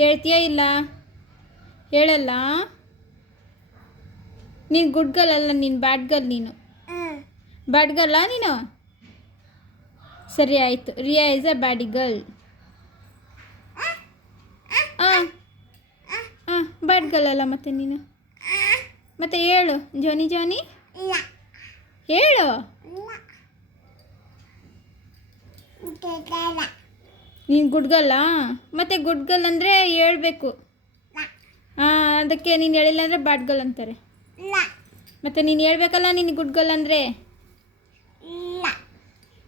ಹೇಳ್ತೀಯಾ ಇಲ್ಲ? ಹೇಳಲ್ಲ. ನೀನು ಗುಡ್ ಗರ್ಲ್ ಅಲ್ಲ, ನೀನು ಬ್ಯಾಡ್ ಗರ್ಲ್. ನೀನು ಬ್ಯಾಡ್ ಗರ್ಲಾ ನೀನು? ಸರಿ ಆಯಿತು, ರಿಯಾ ಇಸ್ ಎ ಬ್ಯಾಡಿ ಗರ್ಲ್. ಹಾಂ ಹಾಂ, ಬ್ಯಾಡ್ ಗರ್ಲ್ ಅಲ್ಲ ಮತ್ತೆ ನೀನು. ಮತ್ತೆ ಹೇಳು ಜಾನಿ ಜಾನಿ, ಹೇಳು. ನೀನು ಗುಡ್ ಗರ್ಲಾ? ಮತ್ತೆ ಗುಡ್ ಗರ್ಲ್ ಅಂದರೆ ಹೇಳ್ಬೇಕು. ಹಾಂ, ಅದಕ್ಕೆ ನೀನು ಹೇಳಿಲ್ಲ ಅಂದರೆ ಬ್ಯಾಡ್ ಗರ್ಲ್ ಅಂತಾರೆ. ಮತ್ತೆ ನೀನು ಹೇಳ್ಬೇಕಲ್ಲ ನೀನು ಗುಡ್ ಗರ್ಲ್ ಅಂದರೆ.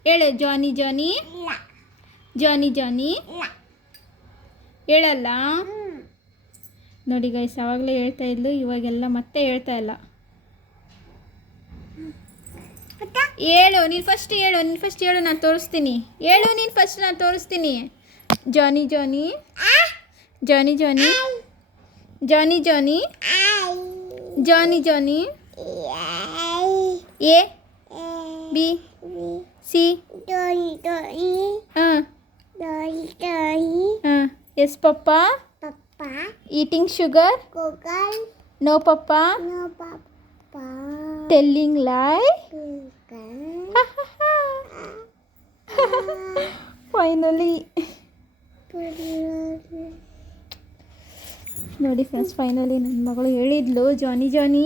ಹೇಳು ಜಾನಿ ಜಾನಿ, ಜಾನಿ ಜಾನಿ, ಹೇಳಲ್ಲ. ನೋಡಿ ಗೈಸ್, ಆವಾಗಲೇ ಹೇಳ್ತಾ ಇದ್ಲು, ಇವಾಗೆಲ್ಲ ಮತ್ತೆ ಹೇಳ್ತಾ ಇಲ್ಲ. ಹೇಳು ನೀನು ಫಸ್ಟ್, ಹೇಳು ನೀನು ಫಸ್ಟ್, ಹೇಳು ನಾನು ತೋರಿಸ್ತೀನಿ. ಹೇಳು ನೀನು ಫಸ್ಟ್, ನಾನು ತೋರಿಸ್ತೀನಿ. Johnny Johnny, Johnny Johnny, Johnny Johnny, Johnny Johnny, A B C, ಹಾಂ ಹಾಂ, yes papa, eating sugar, no papa, telling lie. Finally ನೋಡಿ ಫ್ರೆಂಡ್ಸ್, ಫೈನಲಿ ನನ್ನ ಮಗಳು ಹೇಳಿದ್ಲು ಜಾನಿ ಜಾನಿ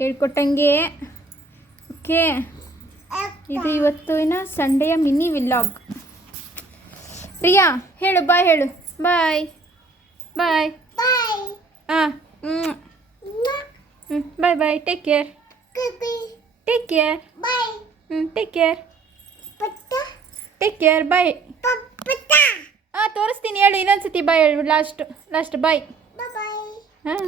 ಹೇಳ್ಕೊಟ್ಟಂಗೆ. ಓಕೆ, ಇದು ಇವತ್ತಿನ ಸಂಡೆಯ ಮಿನಿ ವಿಲಾಗ್. ರಿಯಾ ಹೇಳು ಬಾಯ್, ಹೇಳು ಬಾಯ್ ಬಾಯ್. ಹಾಂ, bye bye, take care, take care, take care, take care, bye. ಹಾಂ ತೋರಿಸ್ತೀನಿ, ಹೇಳು ಇನ್ನೊಂದ್ಸತಿ ಬಾಯ್, ಹೇಳು ಲಾಸ್ಟ್ ಬಾಯ್. ಹಾಂ